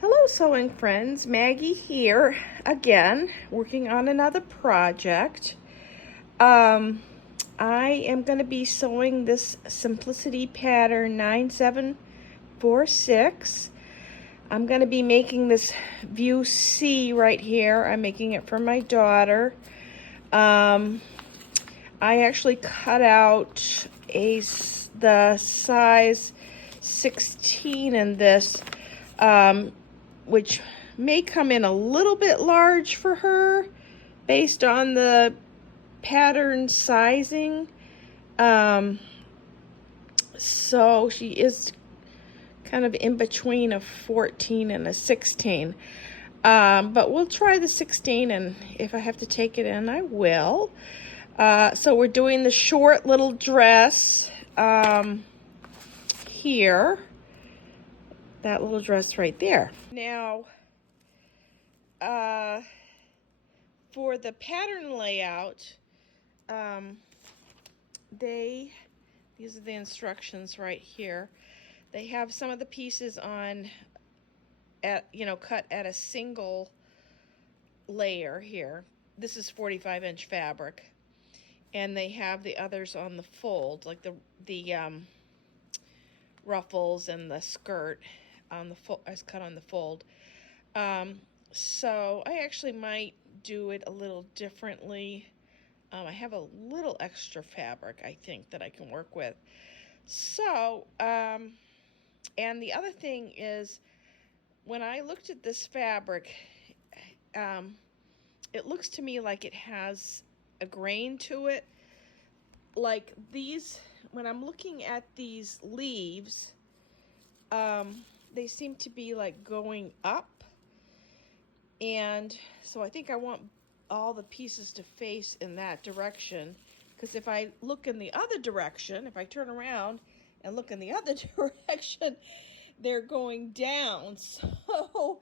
Hello, sewing friends. Maggie here again, working on another project. I am going to be sewing this Simplicity pattern 9746. I'm going to be making this view C right here. I'm making it for my daughter. I actually cut out the size 16 in this, which may come in a little bit large for her based on the pattern sizing. So she is kind of in between a 14 and a 16. But we'll try the 16, and if I have to take it in, I will. So we're doing the short little dress here. That little dress right there. Now, for the pattern layout, these are the instructions right here. They have some of the pieces on cut at a single layer here. This is 45-inch fabric, and they have the others on the fold, like the ruffles and the skirt on the fold. I cut on the fold. So I actually might do it a little differently. I have a little extra fabric, I think, that I can work with. So, and the other thing is, when I looked at this fabric, it looks to me like it has a grain to it. Like these, when I'm looking at these leaves, they seem to be like going up. And so I think I want all the pieces to face in that direction, because if I look in the other direction, if I turn around and look in the other direction, they're going down. So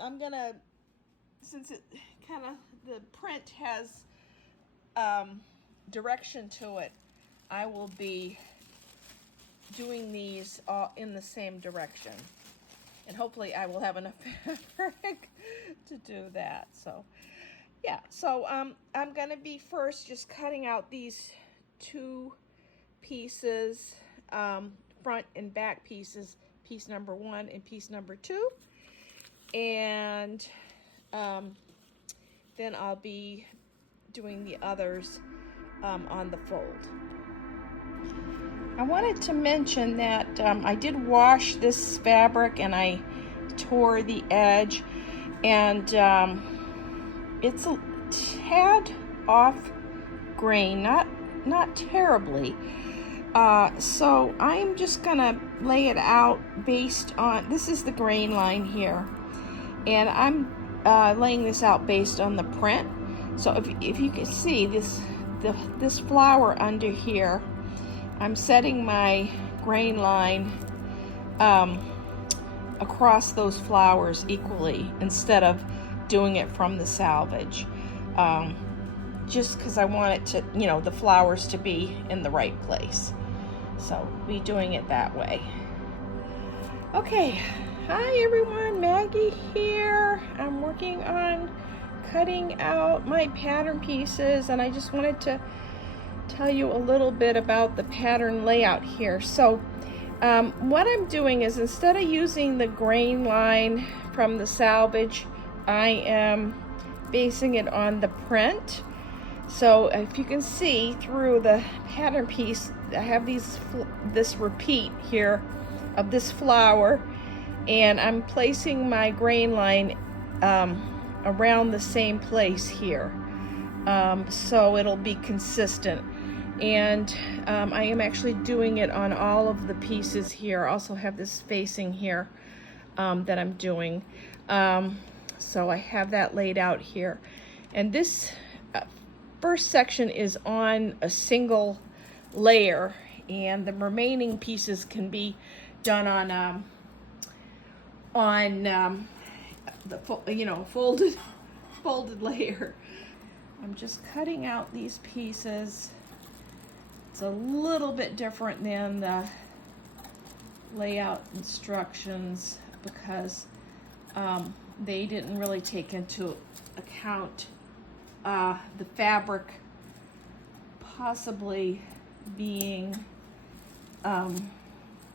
I'm gonna, since it kind of, the print has direction to it, I will be doing these all in the same direction. And hopefully I will have enough fabric to do that. So, yeah. So I'm going to be first just cutting out these two pieces, front and back pieces, piece number 1 and piece number 2. And then I'll be doing the others on the fold. I wanted to mention that I did wash this fabric and I tore the edge, and it's a tad off grain, not terribly. So I'm just gonna lay it out based on, this is the grain line here, and I'm laying this out based on the print. So if you can see this flower under here, I'm setting my grain line across those flowers equally instead of doing it from the selvage, just because I want it to, the flowers to be in the right place. So be doing it that way. Okay, hi everyone, Maggie here. I'm working on cutting out my pattern pieces, and I just wanted to tell you a little bit about the pattern layout here. So what I'm doing is, instead of using the grain line from the selvage, I am basing it on the print. So if you can see through the pattern piece, I have this repeat here of this flower, and I'm placing my grain line around the same place here, so it'll be consistent. And I am actually doing it on all of the pieces here. I also have this facing here that I'm doing. So I have that laid out here. And this first section is on a single layer, and the remaining pieces can be done on the folded layer. I'm just cutting out these pieces. It's a little bit different than the layout instructions, because they didn't really take into account the fabric possibly being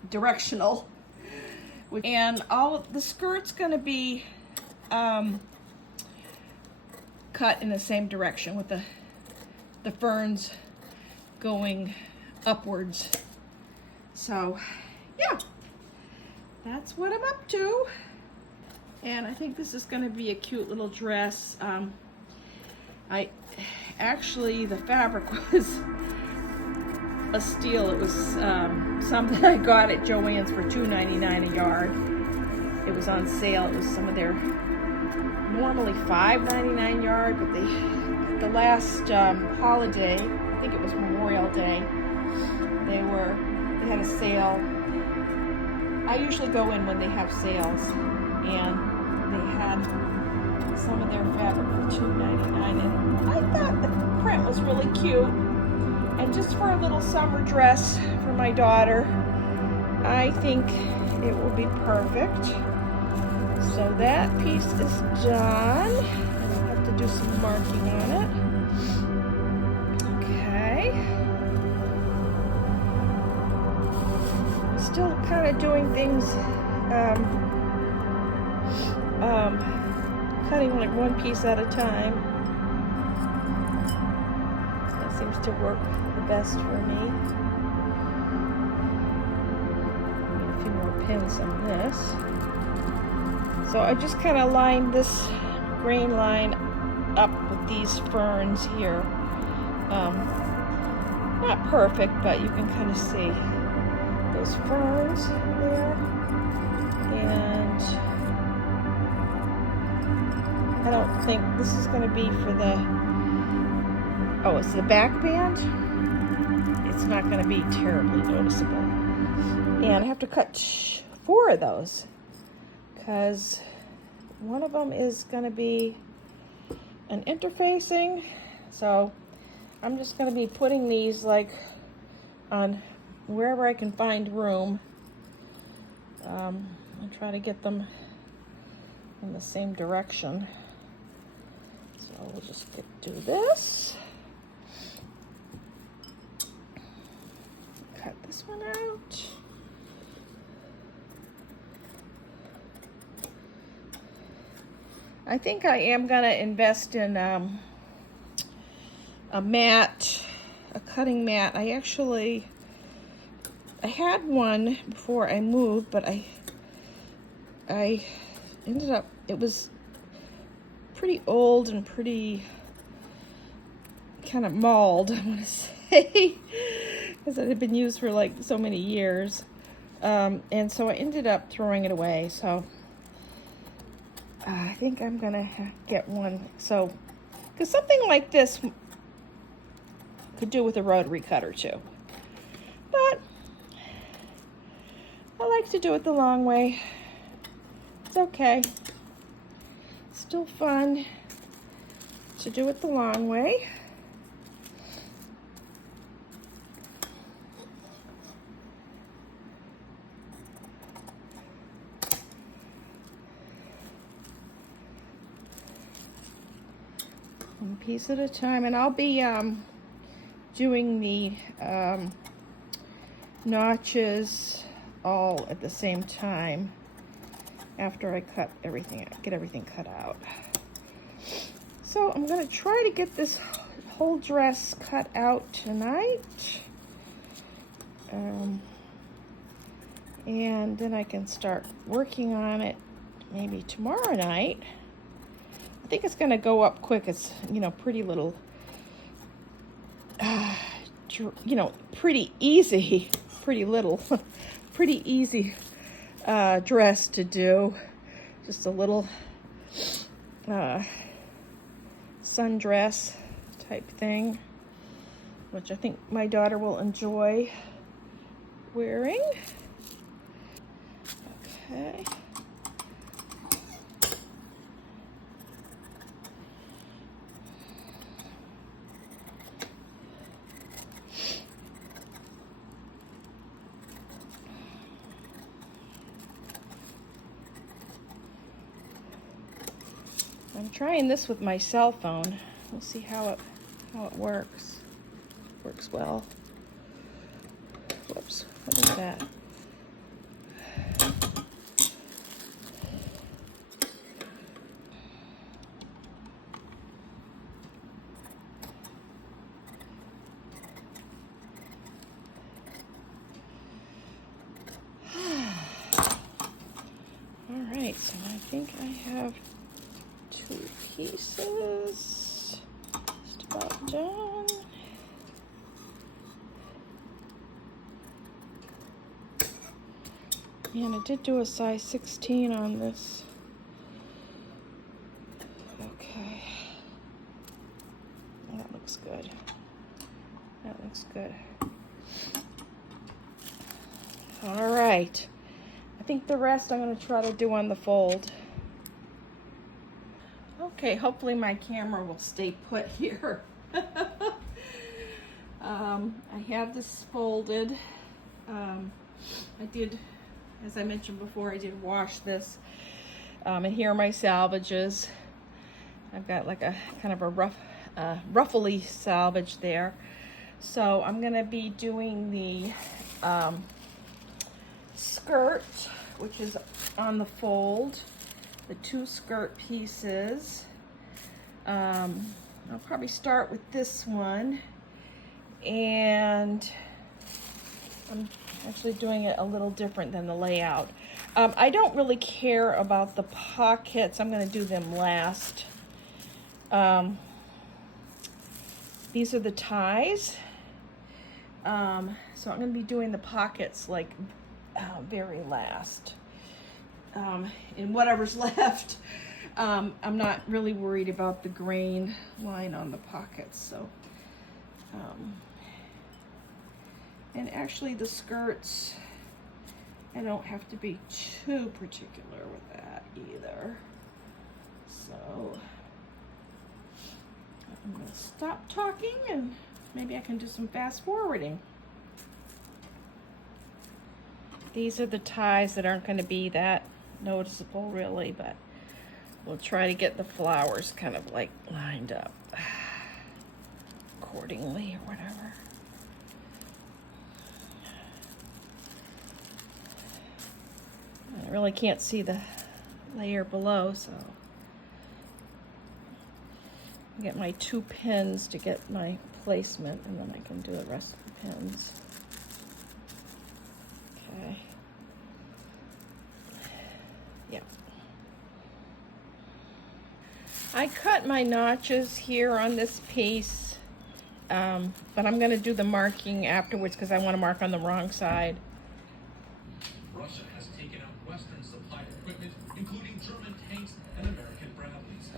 directional. And all the skirt's going to be cut in the same direction with the ferns going upwards. So yeah, that's what I'm up to. And I think this is going to be a cute little dress. Actually, the fabric was a steal. It was something I got at Joann's for $2.99 a yard. It was on sale. It was some of their normally $5.99 yard, but the last holiday, I think it was Memorial Day, they had a sale. I usually go in when they have sales, and they had some of their fabric for $2.99, and I thought the print was really cute. And just for a little summer dress for my daughter, I think it will be perfect. So that piece is done. I'll have to do some marking on it. Okay. Still kind of doing things, cutting like one piece at a time. That seems to work the best for me. Need a few more pins on this. So I just kind of lined this grain line up with these ferns here. Not perfect, but you can kind of see those ferns there. And I don't think this is going to be for the, oh, it's the back band. It's not going to be terribly noticeable. And I have to cut 4 of those, because one of them is going to be an interfacing. So I'm just going to be putting these like on wherever I can find room. I'll try to get them in the same direction. So we'll just do this. Cut this one out. I think I am going to invest in a mat, a cutting mat. I had one before I moved, but I ended up, it was pretty old and pretty kind of mauled, I want to say, because it had been used for like so many years. And so I ended up throwing it away. So I think I'm gonna get one. So, because something like this could do with a rotary cutter too. But I like to do it the long way. It's okay. Still fun to do it the long way. One piece at a time, and I'll be doing the notches all at the same time after I cut everything, get everything cut out. So I'm going to try to get this whole dress cut out tonight, and then I can start working on it maybe tomorrow night. I think it's going to go up quick. It's, pretty little, pretty easy, pretty little, pretty easy dress to do. Just a little sundress type thing, which I think my daughter will enjoy wearing. Okay. I'm trying this with my cell phone. We'll see how it works. Works well. Whoops, what is that? All right, so I think I have 2 pieces. Just about done. And I did do a size 16 on this. Okay. That looks good. That looks good. All right. I think the rest I'm going to try to do on the fold. Okay, hopefully my camera will stay put here. I have this folded. I did, as I mentioned before, I did wash this. And here are my salvages. I've got like a kind of a ruffly salvage there. So I'm going to be doing the skirt, which is on the fold, the 2 skirt pieces. I'll probably start with this one, and I'm actually doing it a little different than the layout. I don't really care about the pockets. I'm going to do them last. These are the ties. So I'm going to be doing the pockets like very last. And whatever's left, I'm not really worried about the grain line on the pockets. So, and actually the skirts, I don't have to be too particular with that either. So I'm going to stop talking and maybe I can do some fast forwarding. These are the ties that aren't going to be that noticeable really, but we'll try to get the flowers kind of like lined up accordingly or whatever. I really can't see the layer below, so I'll get my 2 pins to get my placement, and then I can do the rest of the pins. Okay. Yeah. I cut my notches here on this piece, but I'm going to do the marking afterwards because I want to mark on the wrong side. Russia has taken out Western supplied equipment, including German tanks and American Bradleys.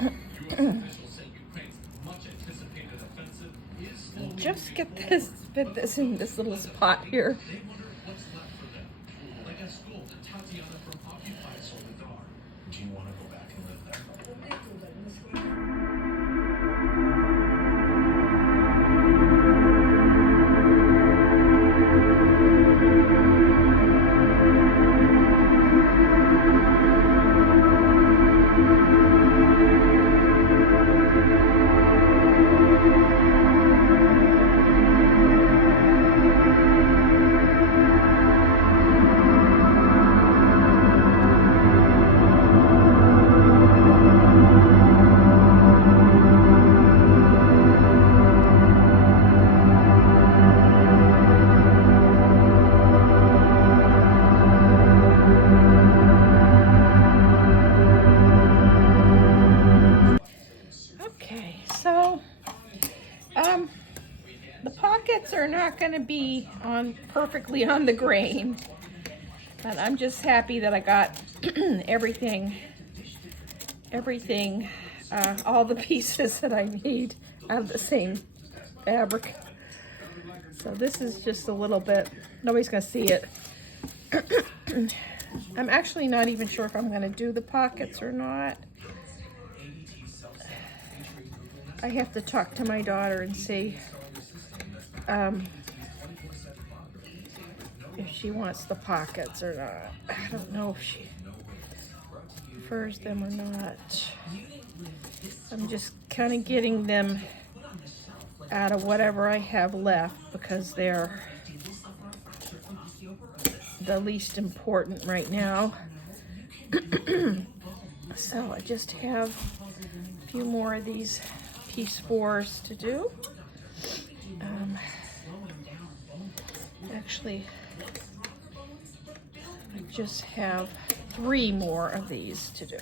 U.S. officials say Ukraine's much anticipated offensive is slowly Just fit this in this little spot here. They wonder what's left for them. Like I told Tatiana from occupied Soledar. Do you want to go back and live there? The pockets are not going to be perfectly on the grain, but I'm just happy that I got everything, all the pieces that I need out of the same fabric. So this is just a little bit, nobody's going to see it. I'm actually not even sure if I'm going to do the pockets or not. I have to talk to my daughter and see if she wants the pockets or not. I don't know if she... prefers them or not. I'm just kind of getting them out of whatever I have left because they're the least important right now. So I just have a few more of these piece 4s to do. Actually, I just have 3 more of these to do.